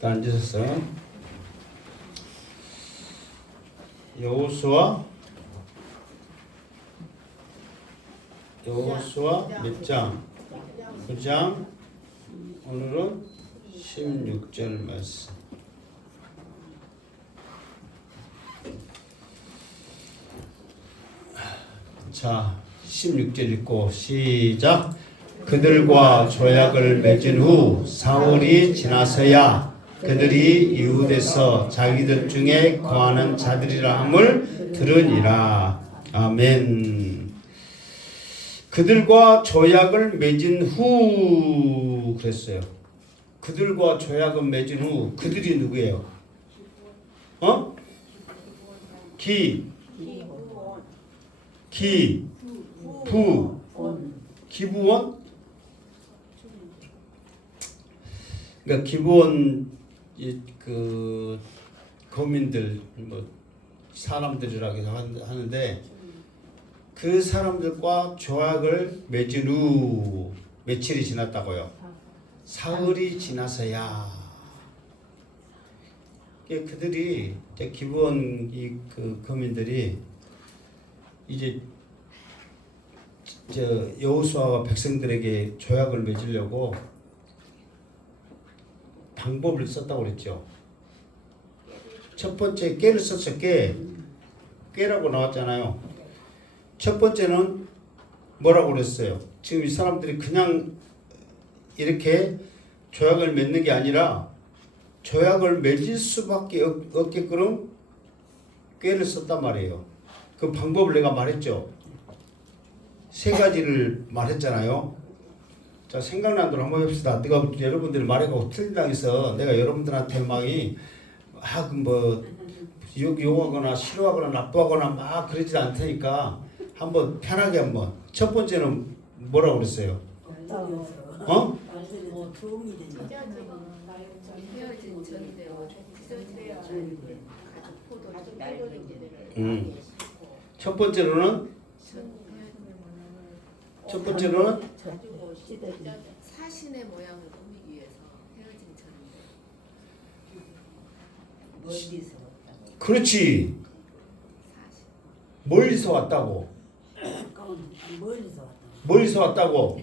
다 앉으셨어. 여호수아 몇 장? 9장. 오늘은 16절 말씀. 자, 16절 읽고 시작. 그들과 조약을 맺은 후 사흘이 지나서야 그들이 이웃에서 자기들 중에 거하는 자들이라 함을 들으니라. 아멘. 그들과 조약을 맺은 후 그랬어요. 그들과 조약을 맺은 후. 그들이 누구예요? 기부원? 그러니까 기부원 그 거민들 뭐 사람들이라고 하는데 그 사람들과 조약을 맺은 후 며칠이 지났다고요? 사흘이 지나서야. 그들이 이제 기부원 그 거민들이 이제 여호수아와 백성들에게 조약을 맺으려고 방법을 썼다고 그랬죠. 첫 번째 꾀를 썼어. 꾀라고 나왔잖아요. 첫 번째는 뭐라고 그랬어요? 지금 이 사람들이 그냥 이렇게 조약을 맺는 게 아니라 조약을 맺을 수밖에 없게끔 꾀를 썼단 말이에요. 그 방법을 내가 말했죠. 3가지를 말했잖아요. 자, 생각난 대로 한번 해봅시다. 내가 여러분들이 말해가고 틀린다고 해서 내가 여러분들한테 욕하거나 싫어하거나 나쁘하거나 막 그러지 않다니까 한번 편하게 한번. 첫 번째는 뭐라고 그랬어요? 도움이 되죠. 첫 번째로는 사신의 모양을 꾸미기 위해서 헤어진 전인데 멀리서 왔다고. 그렇지. 멀리서 왔다고. 멀리서 왔다고.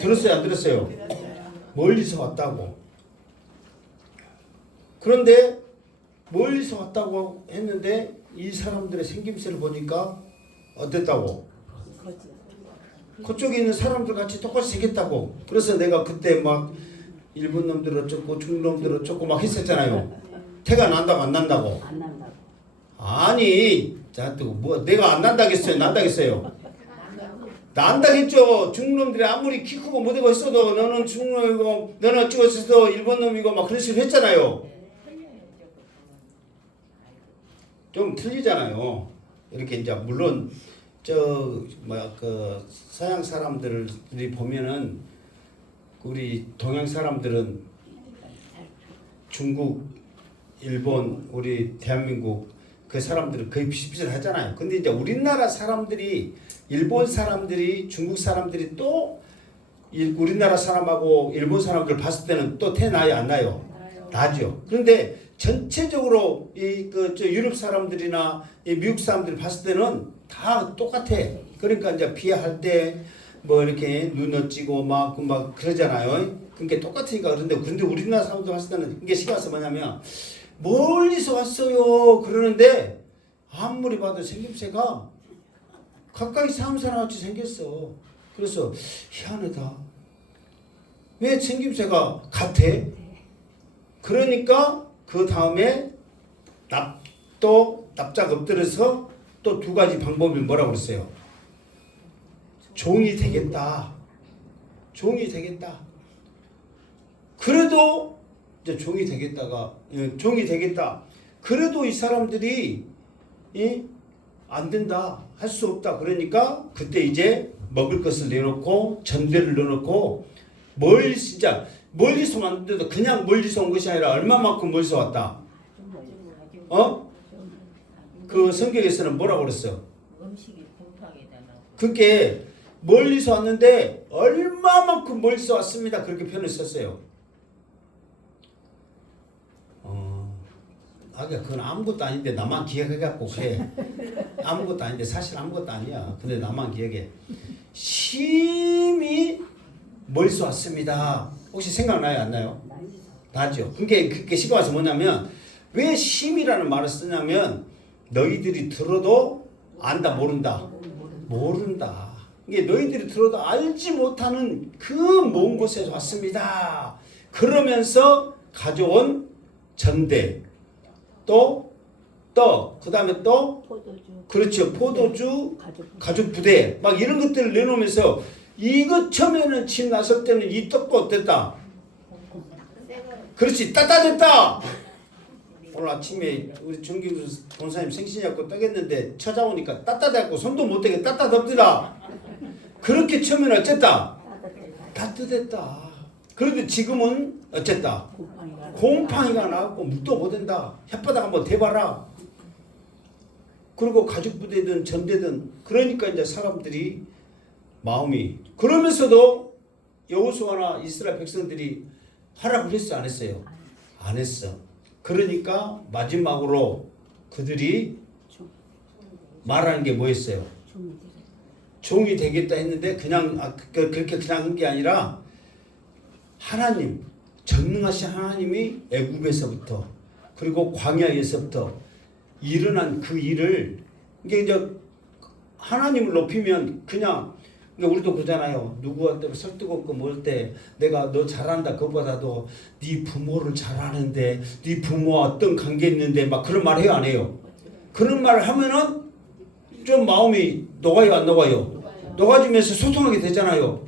들었어요? 안 들었어요? 멀리서 왔다고. 그런데 멀리서 왔다고 했는데 이 사람들의 생김새를 보니까 어땠다고? 그쪽에 있는 사람들 같이 똑같이 생겼다고. 그래서 내가 그때 막 일본 놈들 어쩌고 중국 놈들 어쩌고 막 했었잖아요. 태가 난다고 안 난다고? 안 난다고. 아니, 자, 또 뭐 내가 안 난다겠어요? 난다겠어요? 난다겠죠. 중국 놈들이 아무리 키 크고 못하고 있어도 너는 중국 놈이고 너는 어쩌고 있어도 일본 놈이고 막 그런 식으로 했잖아요. 좀 틀리잖아요. 이렇게 이제 물론 그 서양 사람들이 보면은 우리 동양 사람들은 중국, 일본, 우리 대한민국 그 사람들은 거의 비슷비슷하잖아요. 근데 이제 우리나라 사람들이 일본 사람들이 중국 사람들이 또 우리나라 사람하고 일본 사람들 봤을 때는 또 태 나요 안 나요? 나죠. 그런데 전체적으로 유럽 사람들이나 미국 사람들이 봤을 때는 다 똑같아. 그러니까 이제 비할 때 뭐 이렇게 눈 어찌고 막 그러잖아요. 그게 똑같으니까. 그런데 우리나라 사람들 봤을 때는 이게 시가서 뭐냐면 멀리서 왔어요. 그러는데 아무리 봐도 생김새가 가까이 사는 사람 같이 생겼어. 그래서 희한하다. 왜 생김새가 같아? 그러니까 그 다음에 또 납작 엎드려서 또 2가지 방법이 뭐라고 그랬어요? 종이 되겠다. 종이 되겠다. 그래도 이제 종이 되겠다. 그래도 이 사람들이 안 된다. 할 수 없다. 그러니까 그때 이제 먹을 것을 내놓고 전대를 넣어놓고 멀리서 왔는데도 그냥 멀리서 온 것이 아니라 얼마만큼 멀리서 왔다. 그 성경에서는 뭐라고 그랬어요? 음식이 곰팡이잖아. 그게 멀리서 왔는데 얼마만큼 멀리서 왔습니다. 그렇게 표현을 썼어요. 그건 아무것도 아닌데 나만 기억해갖고 그래. 아무것도 아닌데 사실 아무것도 아니야. 근데 나만 기억해. 심히 멀리서 왔습니다. 혹시 생각나요? 안 나요? 나죠. 그게 시가 와서 뭐냐면 왜 심이라는 말을 쓰냐면 너희들이 들어도 안다 모른다. 모른다. 이게 너희들이 들어도 알지 못하는 그 먼 곳에서 왔습니다. 그러면서 가져온 전대 그 다음에 또 포도주. 그렇죠. 포도주 가죽 부대 막 이런 것들을 내놓으면서 이거 처음에는 집 나설 때는 이 떡도 어땠다? 그렇지. 따뜻했다. 오늘 아침에 우리 정기수 본사님 생신이었고 떡했는데 찾아오니까 따뜻해갖고 손도 못 대게 따뜻합니다. 그렇게 처음에는 어쨌다? 따뜻했다. 그런데 지금은 어쨌다? 곰팡이가 나고 묵도 못된다. 혓바닥 한번 대봐라. 그리고 가죽 부대든 전대든 그러니까 이제 사람들이 마음이 그러면서도 여호수아나 이스라엘 백성들이 하라고 했어 안 했어요? 안 했어. 그러니까 마지막으로 그들이 말하는 게 뭐였어요? 종이 되겠다 했는데 그냥 그렇게 그냥 한 게 아니라 하나님 전능하신 하나님이 애굽에서부터 그리고 광야에서부터 일어난 그 일을 이게 이제 하나님을 높이면 그냥 우리도 그러잖아요. 누구한테 설득 없고 뭘 때 내가 너 잘한다 그보다도 네 부모를 잘하는데 네 부모와 어떤 관계 있는데 막 그런 말 해요 안 해요? 그런 말을 하면은 좀 마음이 녹아요 안 녹아요? 녹아지면서 소통하게 되잖아요.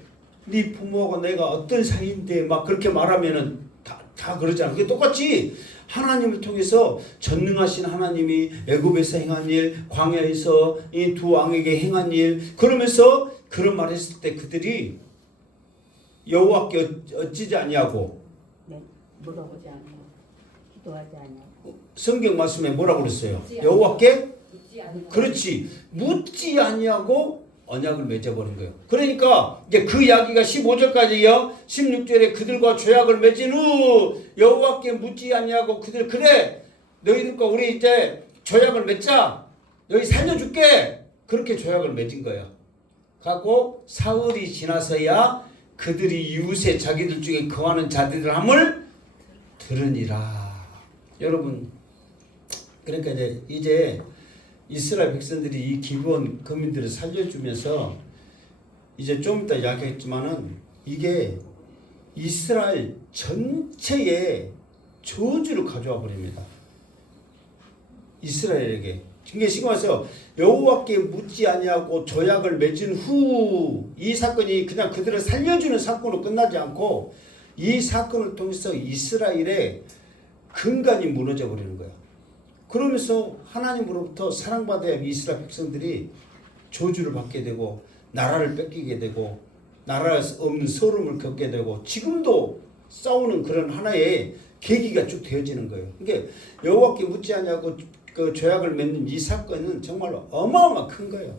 네 부모하고 내가 어떤 사이인데 막 그렇게 말하면은 다 그러잖아. 그게 똑같이 하나님을 통해서 전능하신 하나님이 애굽에서 행한 일, 광야에서 이 두 왕에게 행한 일, 그러면서 그런 말을 했을 때 그들이 여호와께 어찌지 아니하고 물어보지 않고 기도하지 않고 성경 말씀에 뭐라고 그랬어요? 여호와께 그렇지 묻지 아니하고 언약을 맺어버린 거예요. 그러니까 이제 그 이야기가 15절까지요. 16절에 그들과 조약을 맺은 후 여호와께 묻지 아니하고 그들 그래 너희들과 우리 이제 조약을 맺자. 너희 살려줄게. 그렇게 조약을 맺은 거예요. 하고 사흘이 지나서야 그들이 이웃에 자기들 중에 거하는 자들을 함을 들으니라. 여러분 그러니까 이제 이스라엘 백성들이 이 기브온 거민들을 살려주면서 이제 좀 이따 이야기했지만은 이게 이스라엘 전체에 저주를 가져와 버립니다. 이스라엘에게. 그게 지금 와서 여호와께 묻지 아니하고 조약을 맺은 후 이 사건이 그냥 그들을 살려주는 사건으로 끝나지 않고 이 사건을 통해서 이스라엘의 근간이 무너져 버리는 거야. 그러면서 하나님으로부터 사랑받아야 이스라엘 백성들이 저주를 받게 되고 나라를 뺏기게 되고 나라 없는 서름을 겪게 되고 지금도 싸우는 그런 하나의 계기가 쭉 되어지는 거예요. 그러니까 여호와께 묻지 않냐고 그 조약을 맺는 이 사건은 정말로 어마어마 큰 거예요.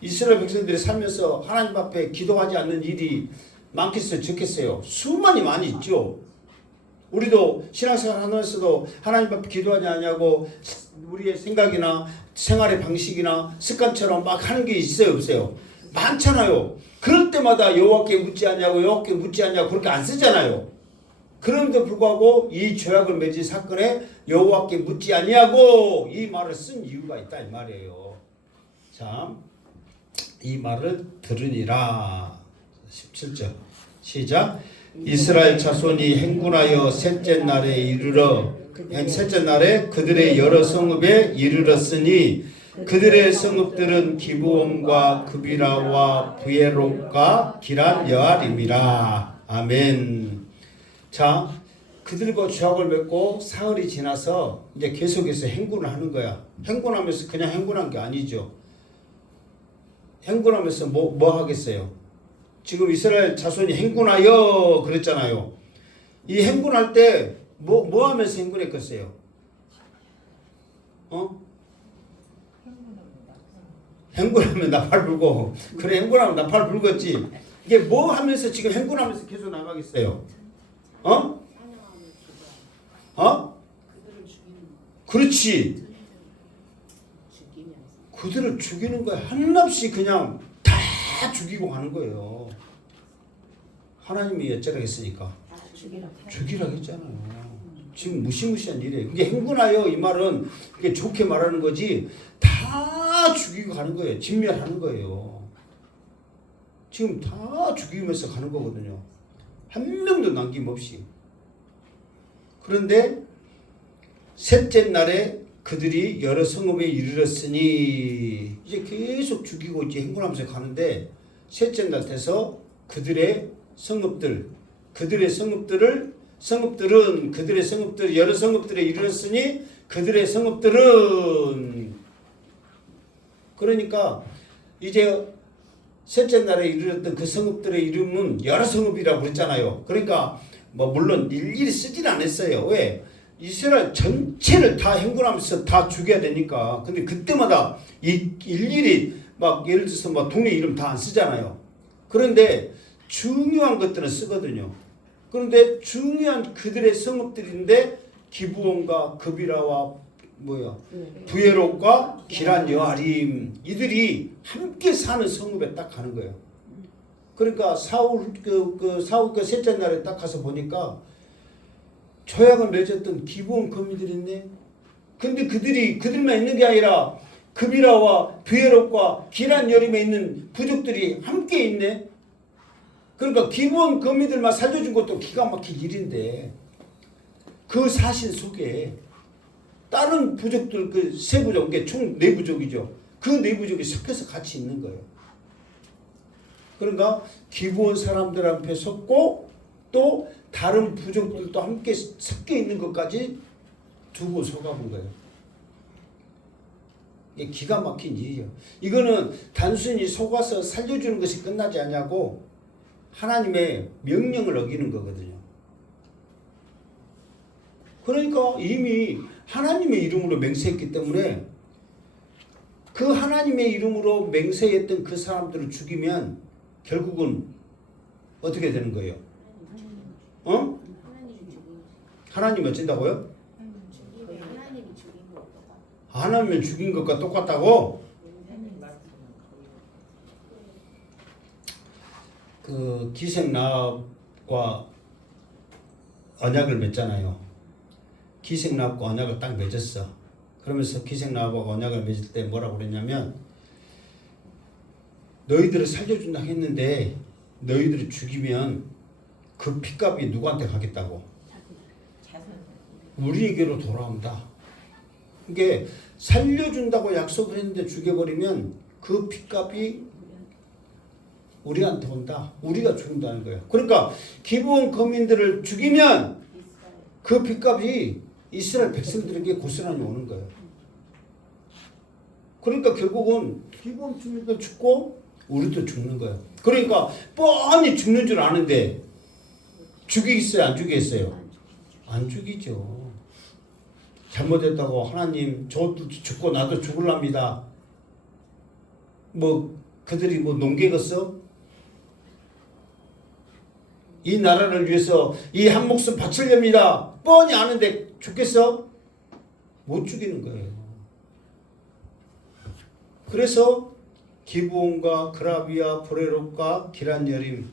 이스라엘 백성들이 살면서 하나님 앞에 기도하지 않는 일이 많겠어요? 적겠어요? 많이 있죠. 우리도 신앙생활 하면서도 하나님 앞에 기도하지 않냐고 우리의 생각이나 생활의 방식이나 습관처럼 막 하는 게 있어요 없어요? 많잖아요. 그럴 때마다 여호와께 묻지 않냐고 여호와께 묻지 않냐고 그렇게 안 쓰잖아요. 그럼에도 불구하고 이 조약을 맺은 사건에 여호와께 묻지 아니하고 이 말을 쓴 이유가 있다 이 말이에요. 자, 이 말을 들으니라. 17절 시작. 이스라엘 자손이 행군하여 셋째 날에 그들의 여러 성읍에 이르렀으니 그들의 성읍들은 기브온과 그비라와 부에롯과 기란 여알임이라. 아멘. 자, 그들과 조약을 맺고 사흘이 지나서 이제 계속해서 행군을 하는 거야. 행군하면서 그냥 행군한 게 아니죠. 행군하면서 뭐 하겠어요? 지금 이스라엘 자손이 행군하여 그랬잖아요. 이 행군할 때 뭐 하면서 행군했겠어요? 행군하면 나팔 불고 그래 행군하면 나팔 불겠지. 이게 뭐 하면서 지금 행군하면서 계속 나가겠어요? 그렇지. 죽이면서. 그들을 죽이는 거야. 한없이 그냥 다 죽이고 가는 거예요. 하나님이 어쩌라 했으니까 다 죽이라고. 죽이라고 했잖아요. 지금 무시무시한 일이에요. 이게 행군하여 이 말은 그게 좋게 말하는 거지 다 죽이고 가는 거예요. 진멸하는 거예요. 지금 다 죽이면서 가는 거거든요. 한 명도 남김없이. 그런데 셋째 날에 그들이 여러 성읍에 이르렀으니 이제 계속 죽이고 이제 행군하면서 가는데 셋째 날 돼서 그들의 성읍들은 그들의 성읍들 여러 성읍들에 이르렀으니 그들의 성읍들은 그러니까 이제 셋째 날에 이르렀던 그 성읍들의 이름은 여러 성읍이라고 그랬잖아요. 그러니까 뭐 물론 일일이 쓰지는 않았어요. 왜? 이스라엘 전체를 다 행군하면서 다 죽여야 되니까. 근데 그때마다 일일이 막 예를 들어서 막 동네 이름 다 안 쓰잖아요. 그런데 중요한 것들은 쓰거든요. 그런데 중요한 그들의 성읍들인데 기브온과 그비라와 부에롯과 기란 여아림 이들이 함께 사는 성읍에 딱 가는 거예요. 그러니까 사울 그 셋째 날에 딱 가서 보니까 조약을 맺었던 기브온 거미들이 있네. 근데 그들만 있는 게 아니라 그비라와 부에롯과 기란 여림에 있는 부족들이 함께 있네. 그러니까 기브온 거미들만 살려준 것도 기가 막힌 일인데 그 사실 속에 다른 부족들 그 세 부족, 이게 총 네 부족이죠. 그 네 부족이 섞여서 같이 있는 거예요. 그러니까 기브온 사람들 앞에 섰고 또 다른 부족들도 함께 섞여 있는 것까지 두고 서가본 거예요. 이게 기가 막힌 일이에요. 이거는 단순히 속아서 살려주는 것이 끝나지 않냐고 하나님의 명령을 어기는 거거든요. 그러니까 이미 하나님의 이름으로 맹세했기 때문에 그 하나님의 이름으로 맹세했던 그 사람들을 죽이면 결국은 어떻게 되는 거예요? 어? 하나님 어쩐다고요? 하나님이 죽인 거. 하나님을 죽인 것과 똑같다고? 그 기생나합과 언약을 맺잖아요. 기생나합과 언약을 딱 맺었어. 그러면서 기생나합과 언약을 맺을 때 뭐라고 그랬냐면 너희들을 살려준다 했는데 너희들을 죽이면 그 핏값이 누구한테 가겠다고? 우리에게로 돌아온다. 이게 살려준다고 약속을 했는데 죽여버리면 그 핏값이 우리한테 온다. 우리가 죽는다는 거예요. 그러니까 기브온 거민들을 죽이면 그 핏값이 이스라엘 백성들에게 고스란히 오는 거예요. 그러니까 결국은 기브온 주민들 죽고 우리도 죽는 거예요. 그러니까 뻔히 죽는 줄 아는데 죽이겠어요? 안 죽이겠어요? 안 죽이죠. 잘못했다고 하나님 저도 죽고 나도 죽을랍니다. 뭐 그들이 뭐 농계겠어? 이 나라를 위해서 이 한 목숨 바치렵니다. 뻔히 아는데 죽겠어? 못 죽이는 거예요. 그래서 기브온과 그라비아 보레롯과 기란여림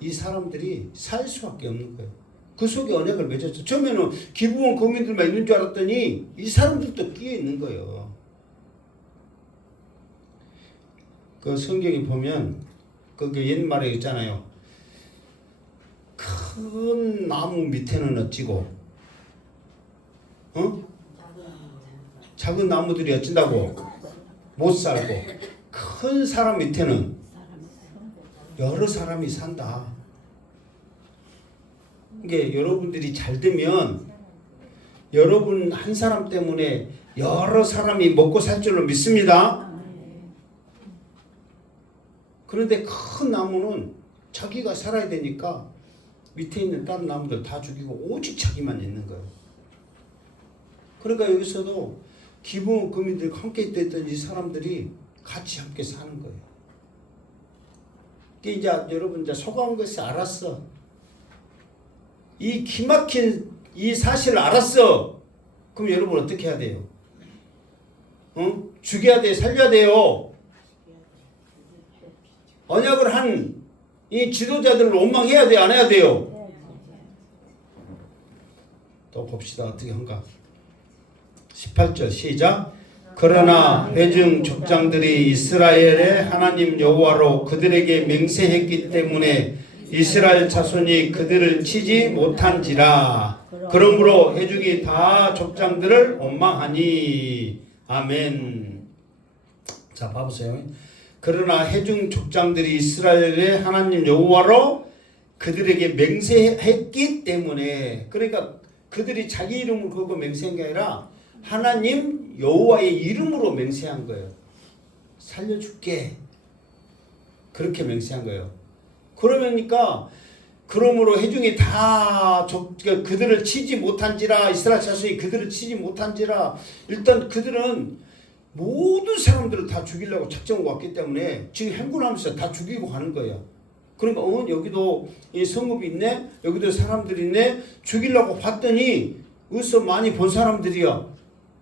이 사람들이 살 수밖에 없는 거예요. 그 속에 언약을 맺었죠. 처음에는 기브온 거민들만 있는 줄 알았더니 이 사람들도 끼어 있는 거예요. 그 성경에 보면 거기 옛말에 있잖아요. 큰 나무 밑에는 어찌고 작은 나무들이 어쩐다고 못 살고 큰 사람 밑에는 여러 사람이 산다. 이게 여러분들이 잘 되면 여러분 한 사람 때문에 여러 사람이 먹고 살 줄로 믿습니다. 그런데 큰 나무는 자기가 살아야 되니까 밑에 있는 다른 나무들 다 죽이고 오직 자기만 있는 거예요. 그러니까 여기서도 기브온 거민들과 함께 있던 이 사람들이 같이 함께 사는 거예요. 이게 이제 여러분 이제 속아온 것을 알았어. 이 기막힌 이 사실을 알았어. 그럼 여러분 어떻게 해야 돼요? 죽여야 돼, 살려야 돼요. 언약을 한 이 지도자들을 원망해야 돼, 안 해야 돼요? 또 봅시다. 어떻게 한가? 18절 시작. 그러나 회중 족장들이 이스라엘의 하나님 여호와로 그들에게 맹세했기 때문에 이스라엘 자손이 그들을 치지 못한지라. 그러므로 회중이 다 족장들을 원망하니. 아멘. 자, 봐보세요. 그러나 회중 족장들이 이스라엘의 하나님 여호와로 그들에게 맹세했기 때문에, 그러니까 그들이 자기 이름을 걸고 맹세한 게 아니라 하나님 여호와의 이름으로 맹세한 거예요. 살려줄게. 그렇게 맹세한 거예요. 그러니까 그러므로 회중이 다 그들을 치지 못한지라. 이스라엘 자손이 그들을 치지 못한지라. 일단 그들은 모든 사람들을 다 죽이려고 작정을 왔기 때문에 지금 행군하면서 다 죽이고 가는 거예요. 그러니까 여기도 이 성읍이 있네, 여기도 사람들이 있네. 죽이려고 봤더니 어디서 많이 본 사람들이야.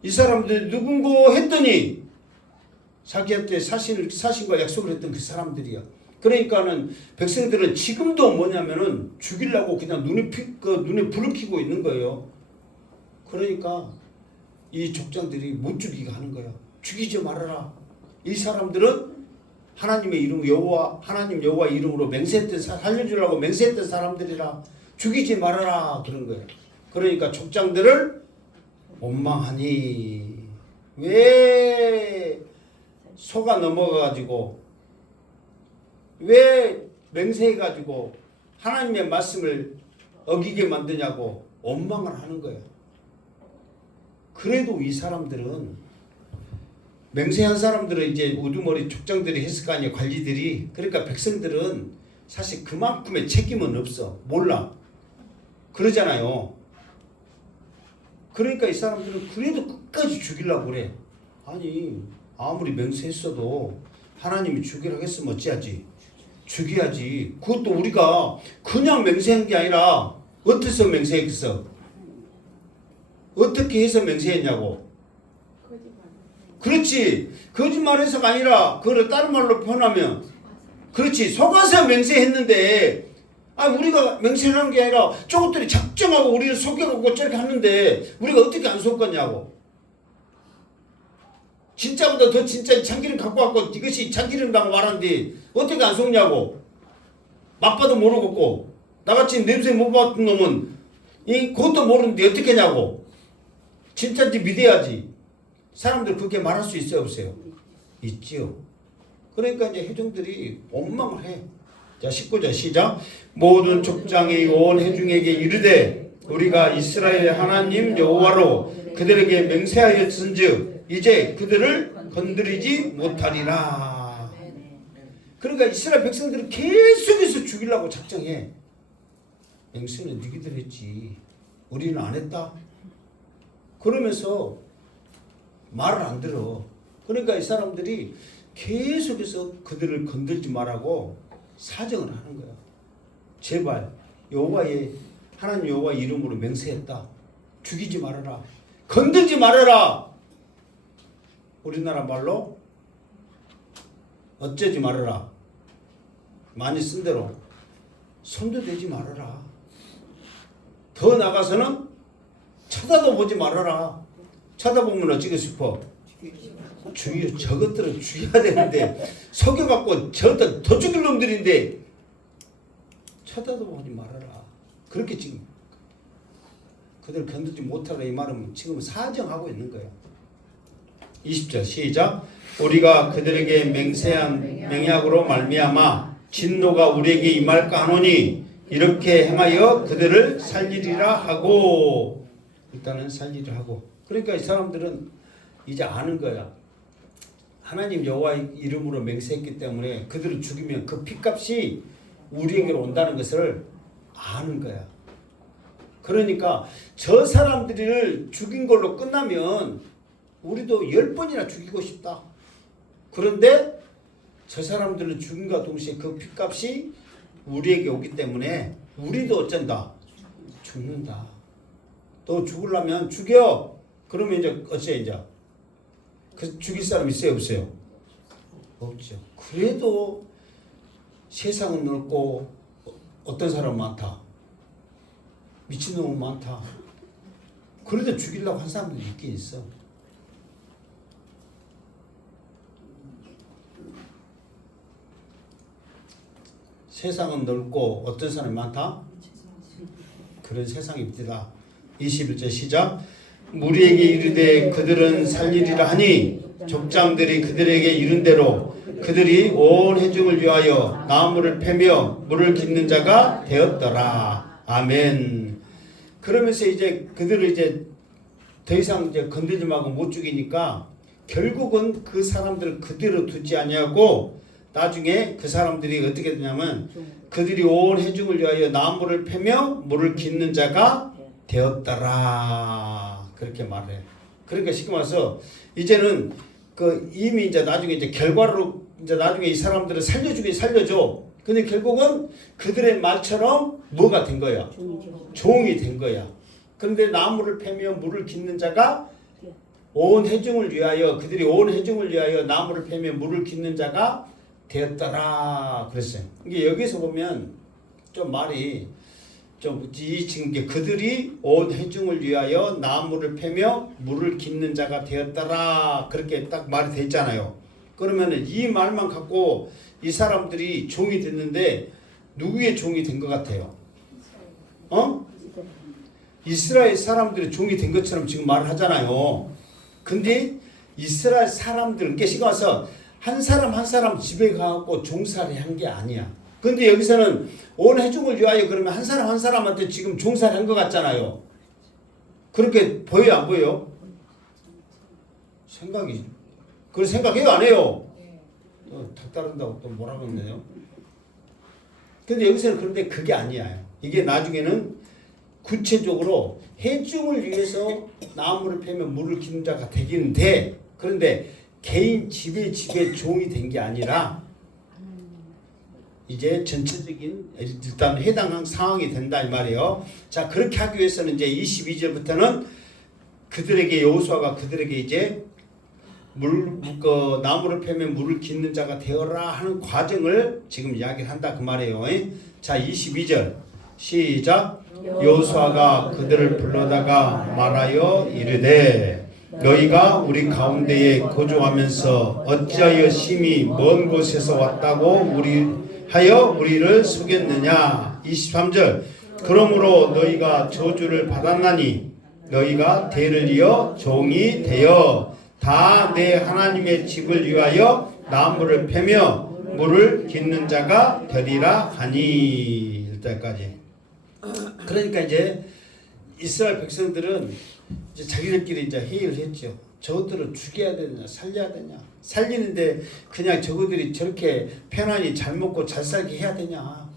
이 사람들이 누군고 했더니 자기한테 사신과 약속을 했던 그 사람들이야. 그러니까는 백성들은 지금도 뭐냐면은 죽이려고 그냥 눈에 불을 켜고 있는 거예요. 그러니까 이 족장들이 못 죽이게 하는 거야. 죽이지 말아라. 이 사람들은 하나님의 이름 하나님 여호와 이름으로 맹세했던 살려주려고 맹세했던 사람들이라 죽이지 말아라 그런 거예요. 그러니까 족장들을 원망하니. 왜 속아 넘어가가지고 왜 맹세해가지고 하나님의 말씀을 어기게 만드냐고 원망을 하는 거예요. 그래도 이 사람들은 맹세한 사람들은 이제 우두머리 족장들이 했을 거 아니에요. 관리들이. 그러니까 백성들은 사실 그만큼의 책임은 없어. 몰라. 그러잖아요. 그러니까 이 사람들은 그래도 끝까지 죽이려고 그래. 아니 아무리 맹세했어도 하나님이 죽이라고 했으면 어찌하지? 죽여야지. 그것도 우리가 그냥 맹세한 게 아니라 어떻게 맹세했어? 어떻게 해서 맹세했냐고. 그렇지. 거짓말해서가 아니라 그걸 다른 말로 표현하면 그렇지. 속아서 맹세했는데 우리가 맹세하는 게 아니라 저것들이 작정하고 우리를 속여갖고 저렇게 하는데 우리가 어떻게 안 속았냐고. 진짜보다 더 진짜 참기름 갖고 왔고 이것이 참기름이라고 말하는데 어떻게 안 속냐고. 맛봐도 모르겠고 나같이 냄새 못 맡은 놈은 그것도 모르는데 어떻게 하냐고. 진짜인지 믿어야지. 사람들 그렇게 말할 수 있어요 없어요? 있지요. 그러니까 이제 회중들이 원망을 해. 자 19절 시작. 모든 족장이 온 회중에게 이르되 우리가 이스라엘의 하나님 여호와로 그들에게 맹세하였은즉 이제 그들을 건드리지 못하리라. 그러니까 이스라엘 백성들은 계속해서 죽이려고 작정해. 맹세는 너희들 했지 우리는 안 했다. 그러면서 말을 안 들어. 그러니까 이 사람들이 계속해서 그들을 건들지 말라고 사정을 하는 거야. 제발 하나님 여호와 이름으로 맹세했다. 죽이지 말아라. 건들지 말아라. 우리나라 말로 어쩌지 말아라. 많이 쓴 대로 손도 대지 말아라. 더 나가서는 쳐다도 보지 말아라. 쳐다보면 어찌게 싶어? 저것들은 죽여야 되는데 속여갖고 저것들 더 죽일 놈들인데 쳐다도 보지 말아라. 그렇게 지금 그들 건들지 못하라 이 말은 지금 사정하고 있는 거예요. 20절 시작. 우리가 그들에게 맹세한 맹약으로 말미암아 진노가 우리에게 임할까 하노니 이렇게 행하여 그들을 살리리라 하고. 일단은 살리리라 하고. 그러니까 이 사람들은 이제 아는 거야. 하나님 여호와 이름으로 맹세했기 때문에 그들을 죽이면 그 핏값이 우리에게로 온다는 것을 아는 거야. 그러니까 저 사람들을 죽인 걸로 끝나면 우리도 10번이나 죽이고 싶다. 그런데 저 사람들을 죽인과 동시에 그 핏값이 우리에게 오기 때문에 우리도 어쩐다? 죽는다. 또 죽으려면 죽여. 그러면 이제 어째 이제 그 죽일 사람 있어요 없어요? 없죠. 그래도 세상은 넓고 어떤 사람 많다. 미친놈은 많다. 그래도 죽이려고 한 사람들이 있긴 있어. 세상은 넓고 어떤 사람이 많다? 그런 세상입니다. 21절 시작. 무리에게 이르되 그들은 살리리라 하니 족장들이 그들에게 이른 대로 그들이 온 회중을 위하여 나무를 패며 물을 깃는 자가 되었더라. 아멘. 그러면서 이제 그들을 이제 더 이상 이제 건들지 말고 못 죽이니까 결국은 그 사람들을 그대로 두지 아니하고 나중에 그 사람들이 어떻게 되냐면 그들이 온 회중을 위하여 나무를 패며 물을 깃는 자가 되었더라. 그렇게 말해. 그러니까 쉽게 말해서 이제는 그 이미 이제 나중에 이제 결과로 이제 나중에 이 사람들을 살려주긴 살려줘. 근데 결국은 그들의 말처럼 뭐가 된 거야? 종이 된 거야. 그런데 나무를 패며 물을 깃는 자가 온 회중을 위하여 그들이 온 회중을 위하여 나무를 패며 물을 깃는 자가 되었더라 그랬어요. 이게 여기서 보면 좀 말이 좀 지금 이게 그들이 온 회중을 위하여 나무를 패며 물을 깃는 자가 되었더라 그렇게 딱 말이 돼 있잖아요. 그러면은 이 말만 갖고 이 사람들이 종이 됐는데 누구의 종이 된 것 같아요? 이스라엘 사람들이 종이 된 것처럼 지금 말을 하잖아요. 근데 이스라엘 사람들은 깨시가 와서 한 사람 한 사람 집에 가고 종살이 한 게 아니야. 근데 여기서는 온 회중을 위하여 그러면 한 사람 한 사람한테 지금 종살이 한 것 같잖아요. 그렇게 보여요 안 보여요? 생각이 그걸 생각해요 안 해요? 닭 따른다고 또 뭐라 그러네요. 근데 여기서는 그런데 그게 아니야. 이게 나중에는 구체적으로 회중을 위해서 나무를 패며 물을 깃는 자가 되기는 돼. 그런데 개인 집에 종이 된 게 아니라 이제 전체적인 일단 해당한 상황이 된다 이 말이에요. 자 그렇게 하기 위해서는 이제 22절부터는 그들에게 여호수아가 그들에게 이제 나무를 패며 물을 깃는 자가 되어라 하는 과정을 지금 이야기를 한다 그 말이에요. 자 22절 시작. 여호수아가 그들을 불러다가 말하여 이르되 너희가 우리 가운데에 거주하면서 어찌하여 심히 먼 곳에서 왔다고 우리를 속였느냐. 23절 그러므로 너희가 저주를 받았나니 너희가 대를 이어 종이 되어 다 내 하나님의 집을 위하여 나무를 패며 물을 깃는 자가 되리라 하니. 일단까지. 그러니까 이제 이스라엘 백성들은 이제 자기들끼리 이제 회의를 했죠. 저것들을 죽여야 되냐, 살려야 되냐. 살리는데 그냥 저것들이 저렇게 편안히 잘 먹고 잘 살게 해야 되냐.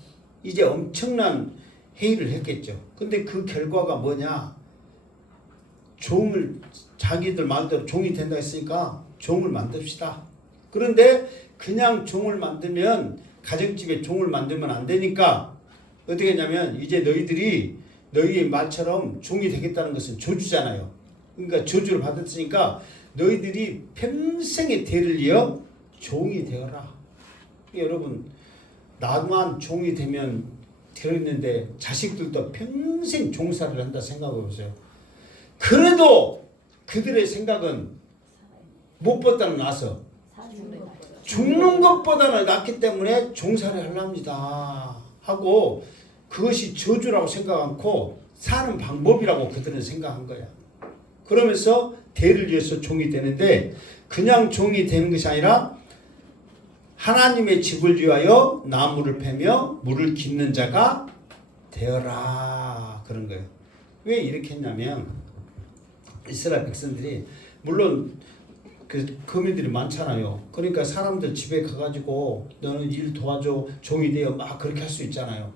이제 엄청난 회의를 했겠죠. 근데 그 결과가 뭐냐. 종을 자기들 마음대로 종이 된다 했으니까 종을 만듭시다. 그런데 그냥 종을 만들면 가정집에 종을 만들면 안 되니까 어떻게 했냐면 이제 너희들이 너희의 말처럼 종이 되겠다는 것은 저주잖아요. 그러니까 저주를 받았으니까 너희들이 평생의 대를 이어 종이 되어라. 여러분 나만 종이 되면 되었는데 자식들도 평생 종살이를 한다 생각해 보세요. 그래도 그들의 생각은 무엇보다는 나서 죽는 것보다는 낫기 때문에 종살이 하랍니다 하고 그것이 저주라고 생각 않고 사는 방법이라고 그들은 생각한 거야. 그러면서 대를 위해서 종이 되는데 그냥 종이 되는 것이 아니라 하나님의 집을 위하여 나무를 패며 물을 깃는 자가 되어라 그런 거예요. 왜 이렇게 했냐면 이스라엘 백성들이 물론 그 거민들이 많잖아요. 그러니까 사람들 집에 가가지고 너는 일 도와줘 종이 되어 막 그렇게 할 수 있잖아요.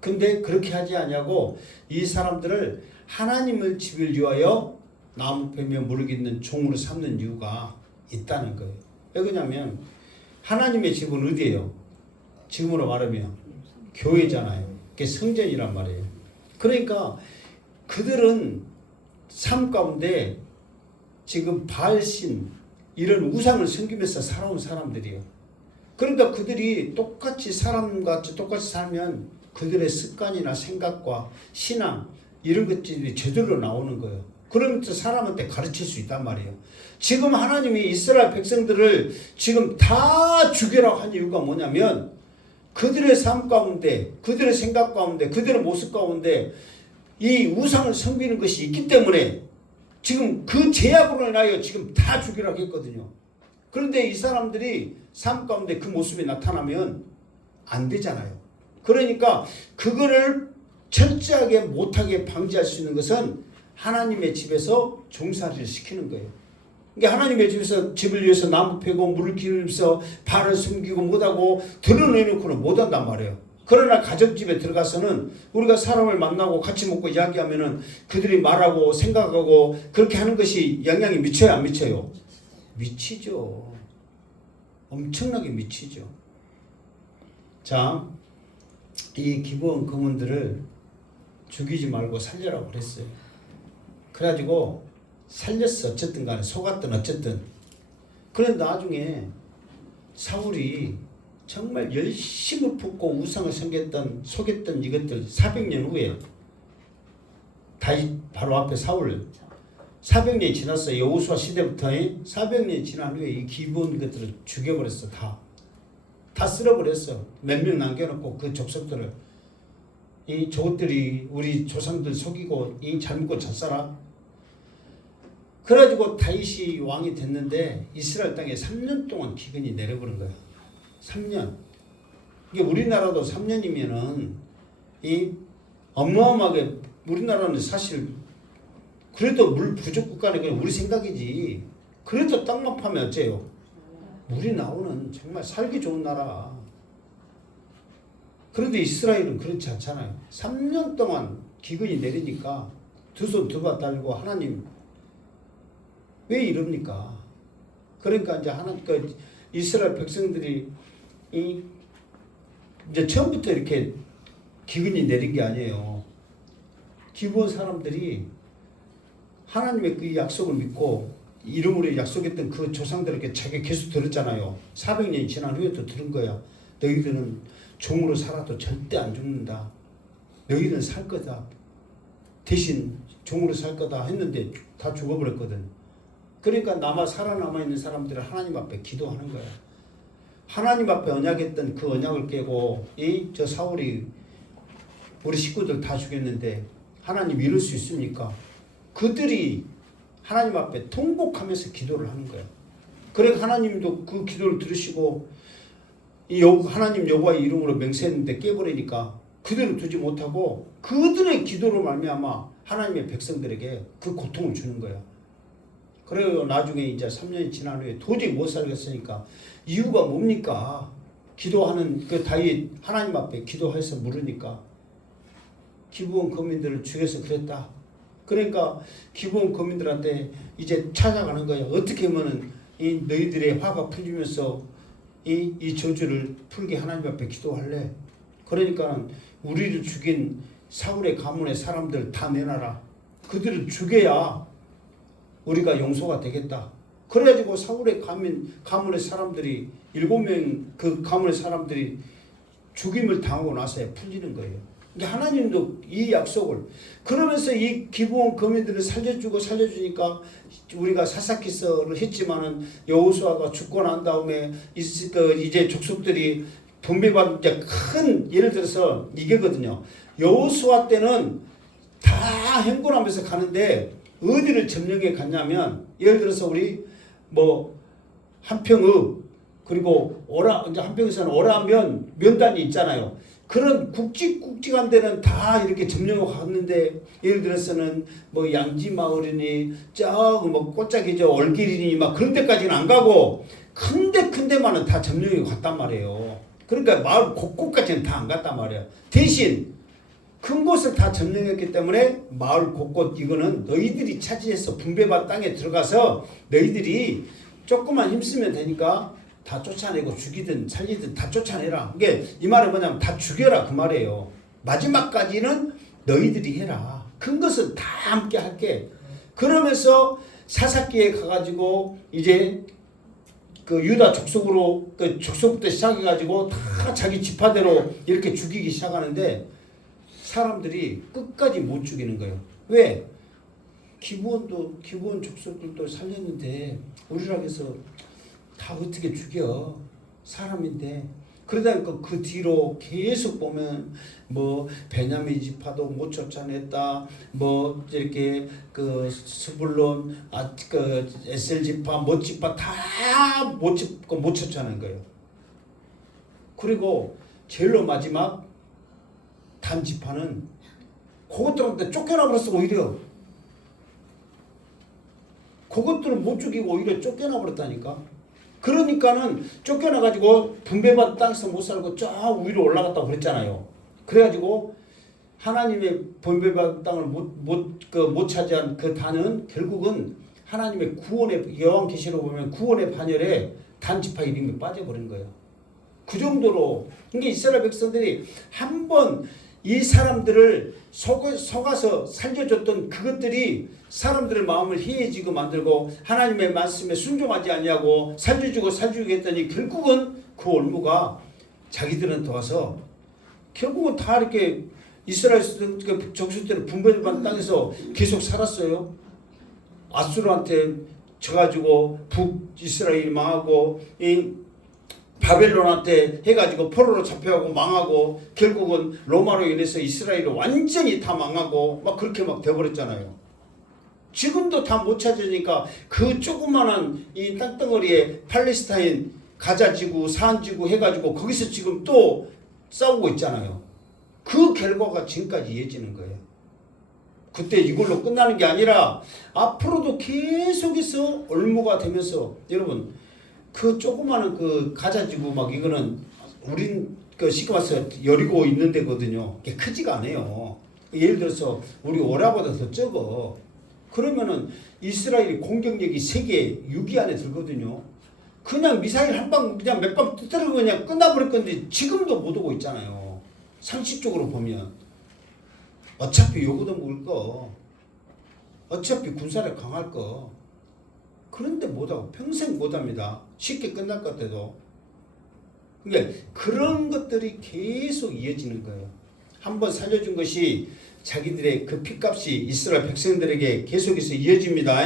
근데 그렇게 하지 않냐고 이 사람들을 하나님의 집을 위하여 나무 패며 물을 깃는 종으로 삼는 이유가 있다는 거예요. 왜 그러냐면 하나님의 집은 어디예요? 지금으로 말하면 교회잖아요. 그게 성전이란 말이에요. 그러니까 그들은 삶 가운데 지금 바알신 이런 우상을 섬기면서 살아온 사람들이에요. 그러니까 그들이 똑같이 사람같이 똑같이 살면 그들의 습관이나 생각과 신앙 이런 것들이 제대로 나오는 거예요. 그러면서 사람한테 가르칠 수 있단 말이에요. 지금 하나님이 이스라엘 백성들을 지금 다 죽여라고 한 이유가 뭐냐면 그들의 삶 가운데, 그들의 생각 가운데, 그들의 모습 가운데 이 우상을 섬기는 것이 있기 때문에 지금 그 제약으로 인하여 지금 다 죽이라고 했거든요. 그런데 이 사람들이 삶 가운데 그 모습이 나타나면 안 되잖아요. 그러니까 그거를 철저하게 못하게 방지할 수 있는 것은 하나님의 집에서 종살이를 시키는 거예요. 그러니까 하나님의 집에서 집을 위해서 나무 패고 물을 기르면서 발을 숨기고 못하고 드러내놓고는 못한단 말이에요. 그러나 가정집에 들어가서는 우리가 사람을 만나고 같이 먹고 이야기하면은 그들이 말하고 생각하고 그렇게 하는 것이 영향이 미쳐요, 안 미쳐요? 미치죠. 엄청나게 미치죠. 자, 이 기부원 검은들을 죽이지 말고 살려라고 그랬어요. 그래가지고 살렸어. 어쨌든 간에 속았든 어쨌든. 그런데 나중에 사울이 정말 열심을 붓고 우상을 속였던 이것들 400년 후에 다시 바로 앞에 사울 400년이 지났어요. 여호수아 시대부터 400년이 지난 후에 이 기브온 것들을 죽여버렸어. 다 쓸어버렸어. 몇 명 남겨놓고 그 족속들을 저것들이 우리 조상들 속이고 잘 먹고 잘 살아. 그래가지고 다윗이 왕이 됐는데 이스라엘 땅에 3년 동안 기근이 내려버린 거야. 3년. 이게 우리나라도 3년이면은 어마어마하게 우리나라는 사실 그래도 물 부족 국가는 그냥 우리 생각이지. 그래도 땅만 파면 어째요? 물이 나오는 정말 살기 좋은 나라. 그런데 이스라엘은 그렇지 않잖아요. 3년 동안 기근이 내리니까 두 손 두 발 달고 하나님 왜 이럽니까? 그러니까 이제 이스라엘 백성들이 이제 처음부터 이렇게 기근이 내린 게 아니에요. 기브온 사람들이 하나님의 그 약속을 믿고 이름으로 약속했던 그 조상들에게 자기 계속 들었잖아요. 400년이 지난 후에도 들은 거야. 너희들은 종으로 살아도 절대 안 죽는다. 너희는 살 거다. 대신 종으로 살 거다 했는데 다 죽어버렸거든. 그러니까 살아남아 있는 사람들은 하나님 앞에 기도하는 거야. 하나님 앞에 언약했던 그 언약을 깨고 저 사울이 우리 식구들 다 죽였는데 하나님 이룰 수 있습니까? 그들이 하나님 앞에 통곡하면서 기도를 하는 거예요. 그러니까 하나님도 그 기도를 들으시고 하나님 여호와의 이름으로 맹세했는데 깨버리니까 그대로 두지 못하고 그들의 기도로 말미암아 하나님의 백성들에게 그 고통을 주는 거예요. 그래요. 나중에 이제 3년이 지난 후에 도저히 못 살겠으니까 이유가 뭡니까? 기도하는 그 다윗 하나님 앞에 기도해서 물으니까 기브온 거민들을 죽여서 그랬다. 그러니까 기브온 거민들한테 이제 찾아가는 거야. 어떻게 하면은 너희들의 화가 풀리면서 이 저주를 풀게 하나님 앞에 기도할래. 그러니까 우리를 죽인 사울의 가문의 사람들 다 내놔라. 그들을 죽여야 우리가 용서가 되겠다. 그래가지고 사울의 가문의 사람들이 7명 그 가문의 사람들이 죽임을 당하고 나서야 풀리는 거예요. 그러니까 하나님도 이 약속을 그러면서 이 기브온 거민들을 살려주니까 우리가 사사기서를 했지만은 여호수아가 죽고 난 다음에 이제 족속들이 분배받은 이제 큰 예를 들어서 이게거든요. 여호수아 때는 다 행군하면서 가는데 어디를 점령해 갔냐면 예를 들어서 우리 한평읍 그리고 이제 한평에서는 오라면 면단이 있잖아요. 그런 굵직굵직한 데는 다 이렇게 점령하고 갔는데 예를 들어서는 양지마을이니 꽃짝이죠 얼길이니 막 그런 데까지는 안 가고 큰 데만은 다 점령해 갔단 말이에요. 그러니까 마을 곳곳까지는 다 안 갔단 말이에요. 대신 큰 곳을 다 점령했기 때문에 마을 곳곳 이거는 너희들이 차지해서 분배받은 땅에 들어가서 너희들이 조금만 힘쓰면 되니까 다 쫓아내고 죽이든 살리든 다 쫓아내라. 이게 이 말은 뭐냐면 다 죽여라 그 말이에요. 마지막까지는 너희들이 해라. 큰 것은 다 함께 할게. 그러면서 사사기에 가가지고 이제 그 유다 족속으로 그 족속부터 시작해가지고 다 자기 지파대로 이렇게 죽이기 시작하는데 사람들이 끝까지 못 죽이는 거예요. 왜? 기브온 족속들도 살렸는데 우리라고 해서 다 어떻게 죽여? 사람인데. 그러다 보니까 그 뒤로 계속 보면 뭐 베냐민 지파도 못 쫓아냈다. 뭐 이렇게 그 스불론 그 에셀 지파 못 지파 다 못 쫓아낸 거예요. 그리고 제일로 마지막 단 지파는 그것들한테 쫓겨나 버렸어. 오히려 그것들은 못 죽이고 오히려 쫓겨나 버렸다니까. 그러니까는 쫓겨나가지고 분배받은 땅에서 못 살고 저 위로 올라갔다고 그랬잖아요. 그래가지고 하나님의 분배받은 땅을 못 차지한 그 단은 결국은 하나님의 구원의 여호와계시록 보면 구원의 반열에 단 지파 이름이 빠져버린 거예요. 그 정도로 그러니까 이스라엘 백성들이 한번 이 사람들을 속아서 살려줬던 그것들이 사람들의 마음을 희해지고 만들고 하나님의 말씀에 순종하지 아니하고 살려주고 했더니 결국은 그 올무가 자기들한테 와서 결국은 다 이렇게 이스라엘 족속들은 분배받은 땅에서 계속 살았어요. 아수르한테 져가지고 북이스라엘이 망하고 이 바벨론한테 해가지고 포로로 잡혀가고 망하고 결국은 로마로 인해서 이스라엘이 완전히 다 망하고 막 그렇게 막 돼버렸잖아요. 지금도 다 못 찾으니까 그 조그만한 이 땅덩어리에 팔레스타인 가자지구 사한지구 해가지고 거기서 지금 또 싸우고 있잖아요. 그 결과가 지금까지 이어지는 거예요. 그때 이걸로 끝나는 게 아니라 앞으로도 계속해서 올무가 되면서 여러분 그 조그마한 그 가자지구 막 이거는 우린 그 쉽게 말해서 여리고 있는 데거든요. 그게 크지가 않아요. 예를 들어서 우리 오라보다 더 적어. 그러면은 이스라엘이 공격력이 세계 6위 안에 들거든요. 그냥 미사일 한 방 그냥 몇 방 뜨뜨리고 그냥 끝나버릴 건데 지금도 못 오고 있잖아요. 상식적으로 보면 어차피 요거도 먹을 거, 어차피 군사력 강할 거. 그런데 못하고 평생 못합니다. 쉽게 끝날 것 같아도. 그러니까 그런 것들이 계속 이어지는 거예요. 한번 살려준 것이 자기들의 그 핏값이 이스라엘 백성들에게 계속해서 이어집니다.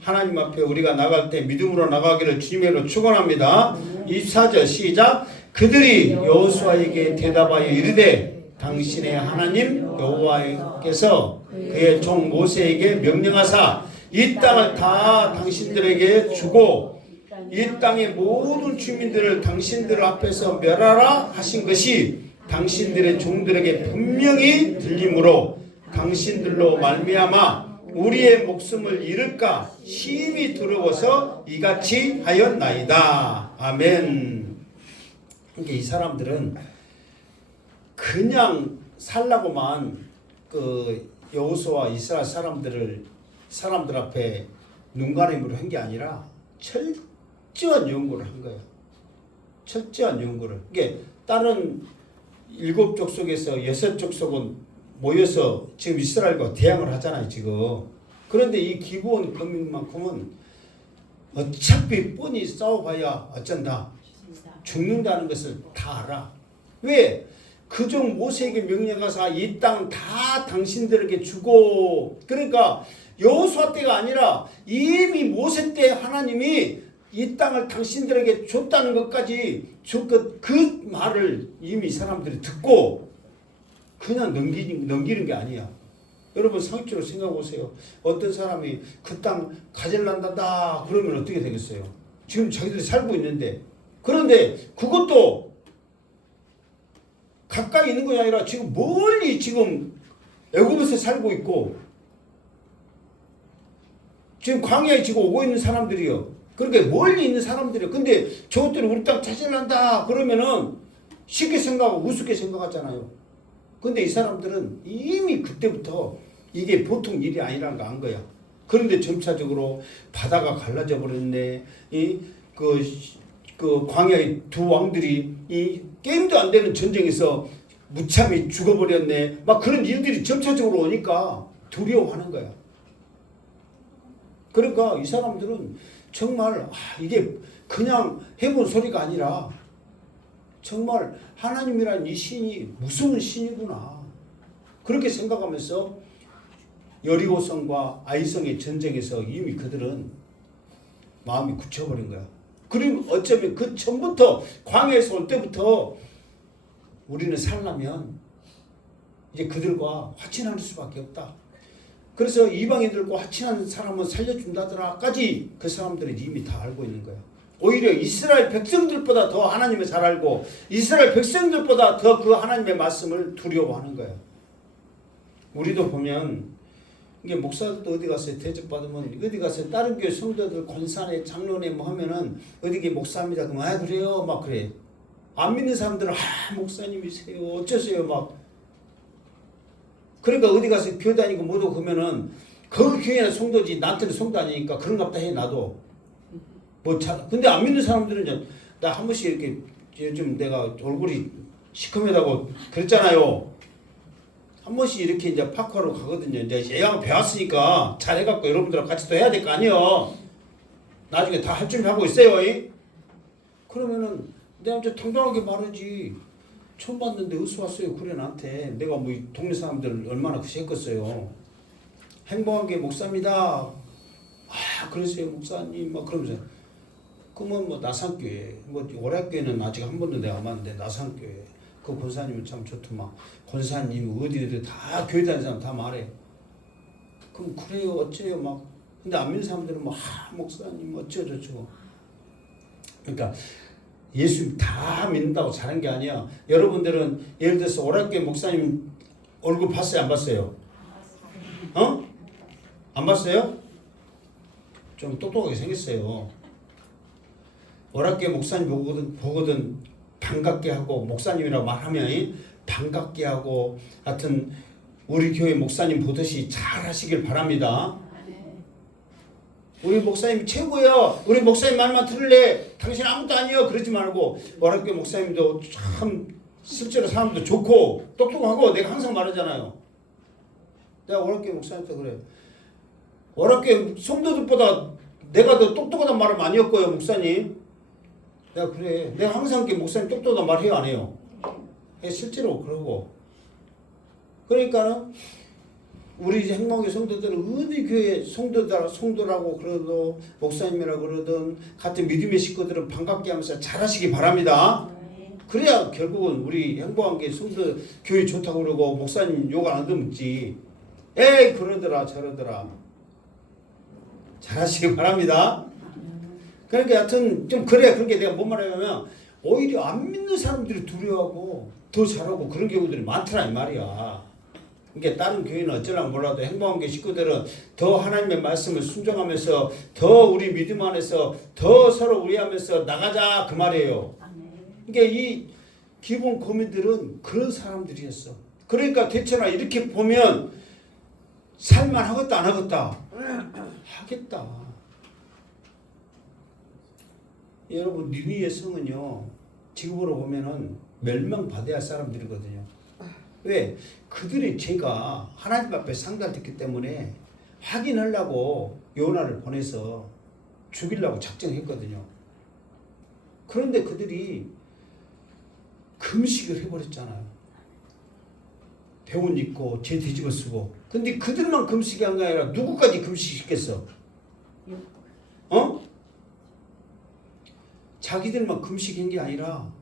하나님 앞에 우리가 나갈 때 믿음으로 나가기를 주님으로 축원합니다. 24절 시작. 그들이 여호수아에게 대답하여 이르되 당신의 하나님 여호와께서 그의 종 모세에게 명령하사 이 땅을 다 당신들에게 주고 이 땅의 모든 주민들을 당신들 앞에서 멸하라 하신 것이 당신들의 종들에게 분명히 들리므로 당신들로 말미암아 우리의 목숨을 잃을까 심히 두려워서 이같이 하였나이다. 아멘. 그러니까 이 사람들은 그냥 살라고만 그 여호수아 이스라엘 사람들 앞에 눈가림으로 한 게 아니라 철저한 연구를 한 거예요. 철저한 연구를. 이게 다른 7족속에서 6족속은 모여서 지금 이스라엘과 대항을 하잖아요, 지금. 그런데 이 기브온 범민만큼은 어차피 뻔히 싸워봐야 어쩐다. 죽는다는 것을 다 알아. 왜? 그종 모세에게 명령하사 이 땅 다 당신들에게 주고, 그러니까 여호수아 때가 아니라 이미 모세 때 하나님이 이 땅을 당신들에게 줬다는 것까지 그 말을 이미 사람들이 듣고 그냥 넘기는 게 아니야. 여러분 상식적으로 생각해 보세요. 어떤 사람이 그 땅 가질란다 그러면 어떻게 되겠어요? 지금 자기들이 살고 있는데. 그런데 그것도 가까이 있는 것이 아니라 지금 멀리 지금 애굽에서 살고 있고 지금 광야에 지금 오고 있는 사람들이요. 그러니까 멀리 있는 사람들이요. 근데 저것들이 우리 땅 차지한다 그러면은 쉽게 생각하고 우습게 생각하잖아요. 근데 이 사람들은 이미 그때부터 이게 보통 일이 아니라는 거 안 거야. 그런데 점차적으로 바다가 갈라져 버렸네. 그 광야의 두 왕들이 이 게임도 안 되는 전쟁에서 무참히 죽어버렸네. 막 그런 일들이 점차적으로 오니까 두려워하는 거야. 그러니까 이 사람들은 정말 이게 그냥 해본 소리가 아니라 정말 하나님이란 이 신이 무서운 신이구나. 그렇게 생각하면서 여리고성과 아이성의 전쟁에서 이미 그들은 마음이 굳혀버린 거야. 그리고 어쩌면 그 전부터 광야에서 올 때부터 우리는 살려면 이제 그들과 화친할 수밖에 없다. 그래서 이방인들과 화친하는 사람은 살려준다더라까지 그 사람들은 이미 다 알고 있는 거야. 오히려 이스라엘 백성들보다 더 하나님을 잘 알고 이스라엘 백성들보다 더 그 하나님의 말씀을 두려워하는 거야. 우리도 보면 이게 목사들도 어디 가서 대접받으면 어디 가서 다른 교회 성도들 권사네 장로네 뭐 하면은 어디 목사입니다. 그러면 그래요 막 그래. 안 믿는 사람들은 목사님이세요 어쩌세요 막. 그러니까 어디 가서 교회 다니고 뭐도 그러면은 그 교회는 성도지 나한테는 성도 아니니까 그런갑다 해 나도. 근데 안 믿는 사람들은 나 한 번씩 이렇게 요즘 내가 얼굴이 시커매다고 그랬잖아요. 한 번씩 이렇게 이제 파크하러 가거든요. 이제 예양을 배웠으니까 잘해갖고 여러분들하고 같이 또 해야 될 거 아니에요. 나중에 다 할 준비하고 있어요. 그러면은 내가 이제 당당하게 말하지. 처음 봤는데 어디서 왔어요? 그래 나한테. 내가 뭐 이 동네 사람들 얼마나 그랬겠어요. 행복하게 목사입니다. 그러세요 목사님 막 그러면서. 그러면 뭐 나산교회 뭐 오락교회는 아직 한 번도 내가 안 봤는데 나산교회 그 권사님은 참 좋더만. 권사님 어디 다 교회 다니는 사람 다 말해. 그럼 그래요 어째요 막. 근데 안 믿는 사람들은 뭐 목사님 어쩌고 저쩌고. 그러니까 예수 다 믿는다고 잘한 게 아니야. 여러분들은 예를 들어서 오락교회 목사님 얼굴 봤어요 안 봤어요? 안 봤어요? 좀 똑똑하게 생겼어요. 오락교회 목사님 보거든 반갑게 하고 목사님이라고 말하면 반갑게 하고 하여튼 우리 교회 목사님 보듯이 잘 하시길 바랍니다. 우리 목사님 최고야. 우리 목사님 말만 들을래. 당신 아무것도 아니야. 그러지 말고 오락교회 목사님도 참 실제로 사람도 좋고 똑똑하고 내가 항상 말하잖아요. 내가 오락교회 목사님한테 그래. 오락교회 성도들보다 내가 더 똑똑하단 말은 아니었고요 목사님. 내가 그래. 내가 항상 목사님 똑똑하단 말 해요 안 해요? 실제로 그러고. 그러니까는 우리 행복의 성도들은 어디 교회 성도라고 그러도 목사님이라고 그러든 같은 믿음의 식구들은 반갑게 하면서 잘하시기 바랍니다. 그래야 결국은 우리 행복한 게 성도 교회 좋다고 그러고 목사님 욕 안 듣지. 에이 그러더라 저러더라. 잘하시기 바랍니다. 그러니까 하여튼 좀 그래. 그렇게 내가 뭔 말하냐면 오히려 안 믿는 사람들이 두려워하고 더 잘하고 그런 경우들이 많더라 이 말이야. 그러니까 다른 교회는 어쩌려고 몰라도 행복한 교 식구들은 더 하나님의 말씀을 순종하면서 더 우리 믿음 안에서 더 서로 우애하면서 나가자 그 말이에요. 그러니까 이 기본 거민들은 그런 사람들이었어. 그러니까 대체나 이렇게 보면 살만 하겠다 안 하겠다? 하겠다. 여러분 니느웨 성은요 지금으로 보면은 멸망받아야 할 사람들이거든요. 왜? 그들의 죄가 하나님 앞에 상달됐기 때문에 확인하려고 요나를 보내서 죽이려고 작정했거든요. 그런데 그들이 금식을 해버렸잖아요. 배옷 입고 죄 뒤집어 쓰고. 근데 그들만 금식이 한 게 아니라 누구까지 금식시켰어? 자기들만 금식한 게 아니라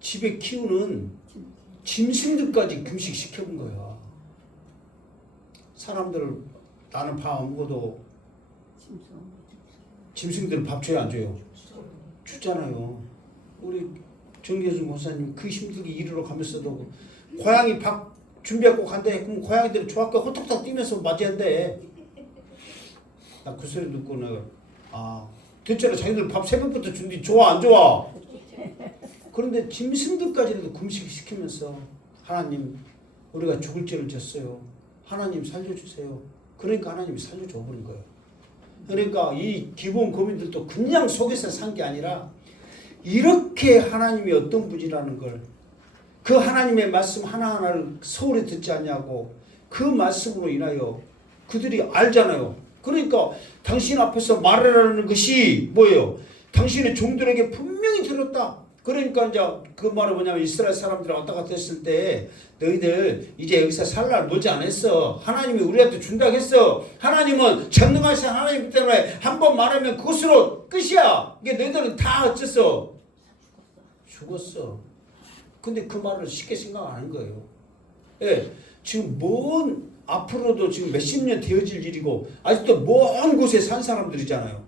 집에 키우는 짐승들까지 금식시켜본 거야. 사람들 나는 밥 안 먹어도 짐승들은 밥 줘야 안 줘요? 주잖아요. 우리 정계준 목사님 그 힘들게 일하러 가면서도 고양이 밥 준비하고 간대. 그럼 고양이들은 좋아하고 호떡떡 뛰면서 맞이한대. 나 그 소리 듣고 내가 대체로 자기들 밥 새벽부터 준비 좋아 안 좋아? 그런데 짐승들까지도 금식시키면서 하나님 우리가 죽을 죄를 졌어요. 하나님 살려주세요. 그러니까 하나님이 살려줘 버린 거예요. 그러니까 이 기본 거민들도 그냥 속에서 산 게 아니라 이렇게 하나님이 어떤 분이라는 걸 그 하나님의 말씀 하나하나를 소홀히 듣지 않냐고 그 말씀으로 인하여 그들이 알잖아요. 그러니까 당신 앞에서 말하라는 것이 뭐예요? 당신의 종들에게 분명히 들었다. 그러니까 이제 그 말은 뭐냐면 이스라엘 사람들이 왔다 갔다 했을 때 너희들 이제 여기서 살 날 멀지 않았어. 하나님이 우리한테 준다고 했어. 하나님은 전능하신 하나님 때문에 한 번 말하면 그것으로 끝이야. 이게 너희들은 다 어쨌어? 죽었어. 근데 그 말을 쉽게 생각 안 하는 거예요. 예, 지금 먼 앞으로도 지금 몇십 년 되어질 일이고 아직도 먼 곳에 산 사람들이잖아요.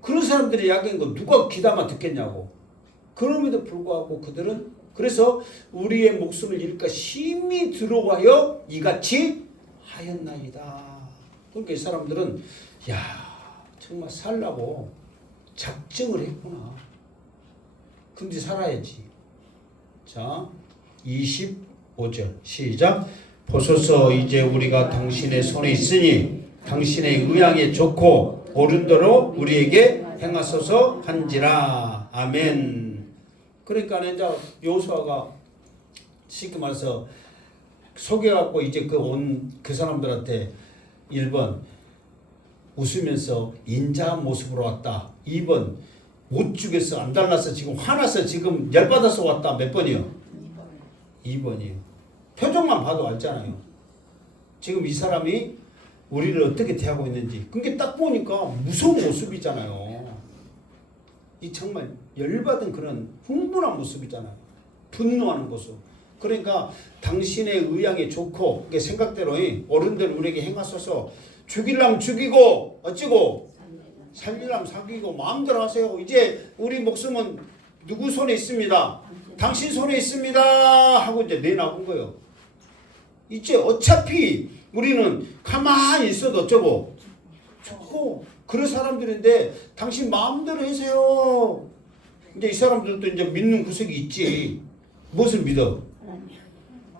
그런 사람들이 이야기한 거 누가 귀담아 듣겠냐고. 그럼에도 불구하고 그들은 그래서 우리의 목숨을 잃을까 심히 두려워하여 이같이 하였나이다. 그러니까 이 사람들은 야 정말 살라고 작정을 했구나. 근데 살아야지. 자 25절 시작. 보소서 이제 우리가 당신의 손에 있으니 당신의 의향에 좋고 옳은 대로 우리에게 행하소서 한지라. 아멘. 그러니까 이제 여호수아가 쉽게 말해서 속여갖고 이제 그 사람들한테 1번 웃으면서 인자한 모습으로 왔다. 2번 못 죽였어 안 달라서 지금 화나서 지금 열받아서 왔다. 몇 번이요? 2번이요. 표정만 봐도 알잖아요. 지금 이 사람이 우리를 어떻게 대하고 있는지. 그게 딱 보니까 무서운 모습이잖아요. 이 정말 열받은 그런 흥분한 모습이잖아요. 분노하는 모습. 그러니까 당신의 의향에 좋고 생각대로 어른들 우리에게 행하소서. 죽이려면 죽이고 어찌고 살리려면 살리고 마음대로 하세요. 이제 우리 목숨은 누구 손에 있습니다. 당신 손에 있습니다 하고 이제 내놔본 거예요. 이제 어차피 우리는 가만히 있어도 어쩌고 죽고 그런 사람들인데 당신 마음대로 하세요. 이제 이 사람들도 이제 믿는 구석이 있지. 무엇을 믿어?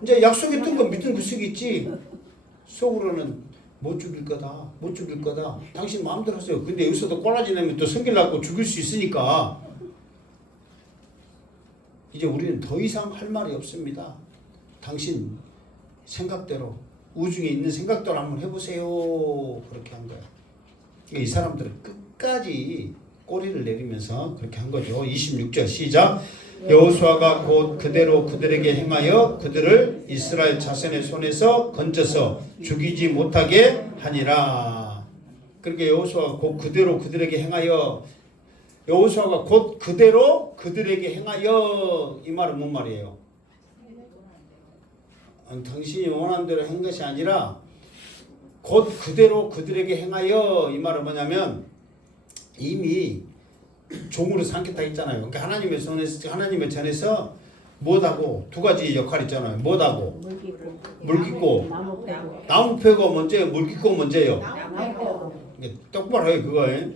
이제 약속했던 거 믿는 구석이 있지. 속으로는 못 죽일 거다. 못 죽일 거다. 당신 마음대로 하세요. 근데 여기서도 꼬라지 내면 또 성질나고 죽일 수 있으니까 이제 우리는 더 이상 할 말이 없습니다. 당신 생각대로 우중에 있는 생각대로 한번 해보세요. 그렇게 한 거야. 이 사람들은 끝까지 꼬리를 내리면서 그렇게 한 거죠. 26절 시작. 여호수아가 곧 그대로 그들에게 행하여 그들을 이스라엘 자손의 손에서 건져서 죽이지 못하게 하니라. 그러니까 여호수아가 곧 그대로 그들에게 행하여 여호수아가 곧 그대로 그들에게 행하여 이 말은 뭔 말이에요? 당신이 원하는 대로 한 것이 아니라 곧 그대로 그들에게 행하여 이 말은 뭐냐면 이미 종으로 삼겠다 했잖아요. 그러니까 하나님의 전에서 뭐하고 두 가지 역할이 있잖아요. 뭐하고 물 깃고 나무 패고 먼저요. 물 깃고 먼저요. 똑바로 해요 그거에.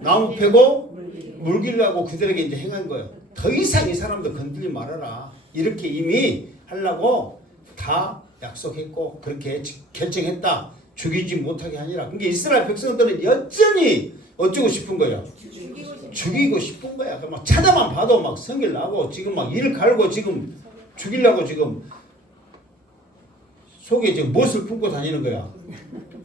나무 패고 물 기르라고 그들에게 이제 행한 거예요. 더 이상 이 사람들 건들지 말아라. 이렇게 이미 하려고 다 약속했고 그렇게 결정했다. 죽이지 못하게 하니라. 그러니까 이스라엘 백성들은 여전히 어쩌고 싶은 거예요. 죽이고 싶은 거야. 막 찾아만 봐도 막 성질 나고 지금 막 이를 갈고 지금 죽이려고 지금 속에 지금 무엇을 품고 다니는 거야.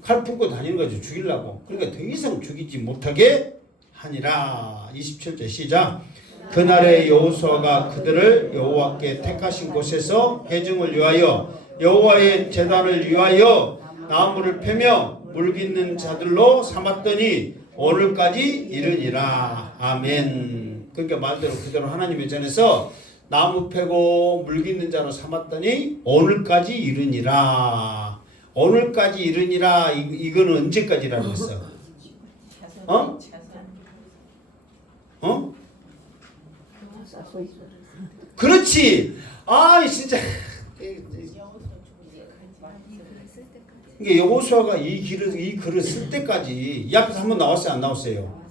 칼 품고 다니는 거지 죽이려고. 그러니까 더 이상 죽이지 못하게 하니라. 27절 시작. 그날에 여호수아가 그들을 여호와께 택하신 곳에서 회중을 위하여 여호와의 제단을 위하여 나무를 패며 물 깃는 자들로 삼았더니 오늘까지 이르니라. 아멘. 그러니까 말대로 그대로 하나님의 전에서 나무 패고 물 깃는 자로 삼았더니 오늘까지 이르니라. 오늘까지 이르니라. 이거는 언제까지라고 했어? 어? 어? 그렇지. 아 진짜. 이게 여호수아가 이 글을 쓸 때까지 이 앞에서 한번 나왔어요, 안 나왔어요?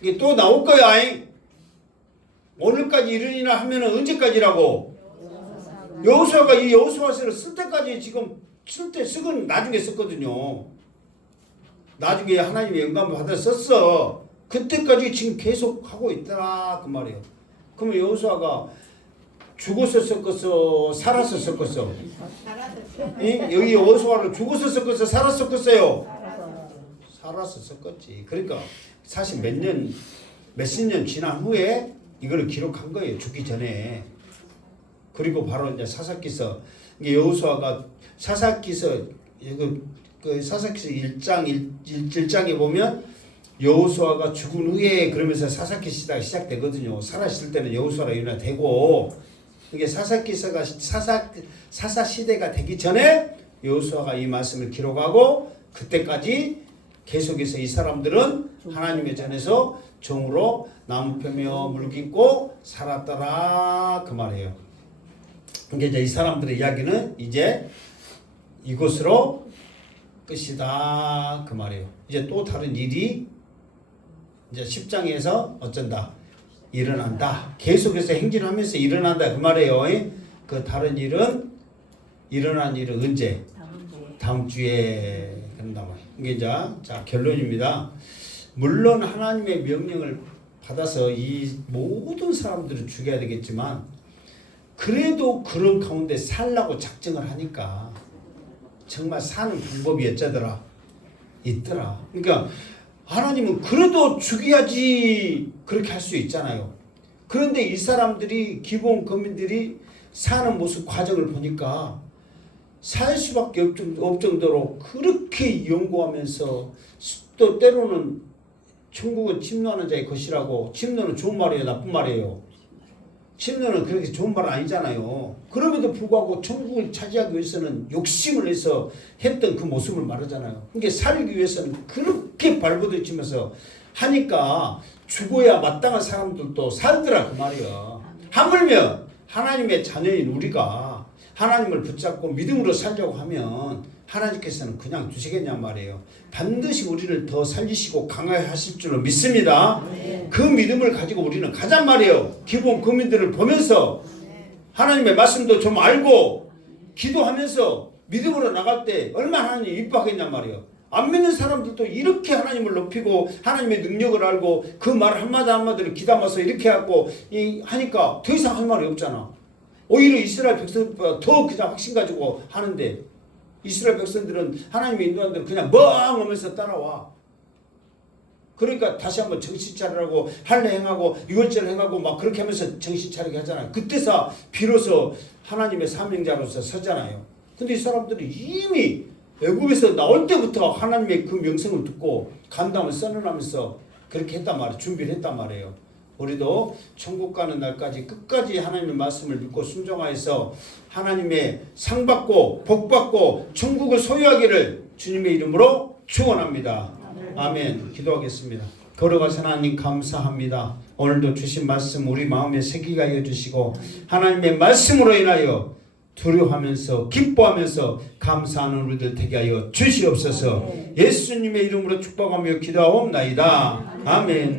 이게 또 나올 거야. 오늘까지 이르니라 하면은 언제까지라고? 여호수아가 이 여호수아서를 쓸 때까지 지금 쓰건 나중에 썼거든요. 나중에 하나님의 영감을 받아 썼어. 그때까지 지금 계속 하고 있더라 그 말이에요. 그러면 여호수아가 죽어서 섞었어, 살아서 섞었어? 여기 여호수아를 죽어서 섞었어, 살아서 섞었어요? 살아서 섞었지. 그러니까 사실 몇십 년 지난 후에 이거를 기록한 거예요. 죽기 전에. 그리고 바로 이제 사사기서, 이게 여호수아가 사사기서 그 사사기서 1장에 보면 여호수아가 죽은 후에 그러면서 사사기 시대가 시작되거든요. 살아있을 때는 여호수아라 유나 되고, 이게 사사기서가 사사 시대가 되기 전에 여호수아가 이 말씀을 기록하고, 그때까지 계속해서 이 사람들은 하나님의 전에서 종으로 나무 펴며 물깃고 살았더라 그 말이에요. 그러니까 이제 이 사람들의 이야기는 이제 이것으로 끝이다 그 말이에요. 이제 또 다른 일이 이제 10장에서 어쩐다 일어난다. 계속해서 행진하면서 일어난다 그 말이에요. 그 다른 일은 일어난 일은 언제? 다음 주에 그런단 말이에요. 이게 이제 자 결론입니다. 물론 하나님의 명령을 받아서 이 모든 사람들을 죽여야 되겠지만 그래도 그런 가운데 살라고 작정을 하니까 정말 사는 방법이 어쩌더라 있더라. 그러니까 하나님은 그래도 죽여야지 그렇게 할 수 있잖아요. 그런데 이 사람들이 기본 거민들이 사는 모습 과정을 보니까 살 수밖에 없을 정도로 그렇게 연구하면서 또 때로는 천국은 침노하는 자의 것이라고. 침노는 좋은 말이에요, 나쁜 말이에요? 침노는 그렇게 좋은 말 아니잖아요. 그럼에도 불구하고 천국을 차지하기 위해서는 욕심을 해서 했던 그 모습을 말하잖아요. 그러니까 살기 위해서는 그렇게 발버둥치면서 하니까 죽어야 마땅한 사람들도 살더라 그 말이야. 하물며 하나님의 자녀인 우리가 하나님을 붙잡고 믿음으로 살려고 하면 하나님께서는 그냥 두시겠냔 말이에요. 반드시 우리를 더 살리시고 강하게 하실 줄로 믿습니다. 네. 그 믿음을 가지고 우리는 가잔 말이에요. 기본 국민들을 보면서 하나님의 말씀도 좀 알고 기도하면서 믿음으로 나갈 때 얼마나 하나님이 이뻐하겠냔 말이에요. 안 믿는 사람들도 이렇게 하나님을 높이고 하나님의 능력을 알고 그 말 한마디 한마디를 귀담아서 이렇게 하고 하니까 더 이상 할 말이 없잖아. 오히려 이스라엘 백성들보다 더 그냥 확신 가지고 하는데 이스라엘 백성들은 하나님의 인도하는 대로 그냥 멍 하면서 따라와. 그러니까 다시 한번 정신 차리라고 할례 행하고 유월절 행하고 막 그렇게 하면서 정신 차리게 하잖아요. 그때서 비로소 하나님의 사명자로서 서잖아요. 근데 이 사람들이 이미 애굽에서 나올 때부터 하나님의 그 명성을 듣고 간담을 선언하면서 그렇게 했단 말이에요. 준비를 했단 말이에요. 우리도 천국 가는 날까지 끝까지 하나님의 말씀을 믿고 순종하여서 하나님의 상 받고 복 받고 천국을 소유하기를 주님의 이름으로 축원합니다. 아멘. 기도하겠습니다. 걸어가신 하나님 감사합니다. 오늘도 주신 말씀 우리 마음에 새기게 하여 주시고 하나님의 말씀으로 인하여 두려워하면서 기뻐하면서 감사하는 우리들 되게 하여 주시옵소서. 예수님의 이름으로 축복하며 기도하옵나이다. 아멘.